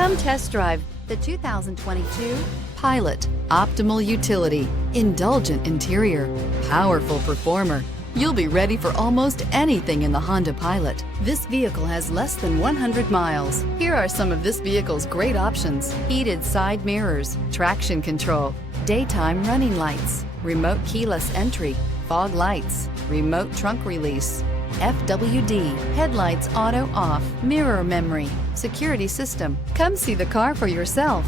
Come test drive the 2022 Pilot. Optimal utility, indulgent interior, powerful performer. You'll be ready for almost anything in the Honda Pilot. This vehicle has less than 100 miles. Here are some of this vehicle's great options: heated side mirrors, traction control, daytime running lights, remote keyless entry, fog lights, remote trunk release, FWD, headlights auto off, mirror memory, security system. Come see the car for yourself.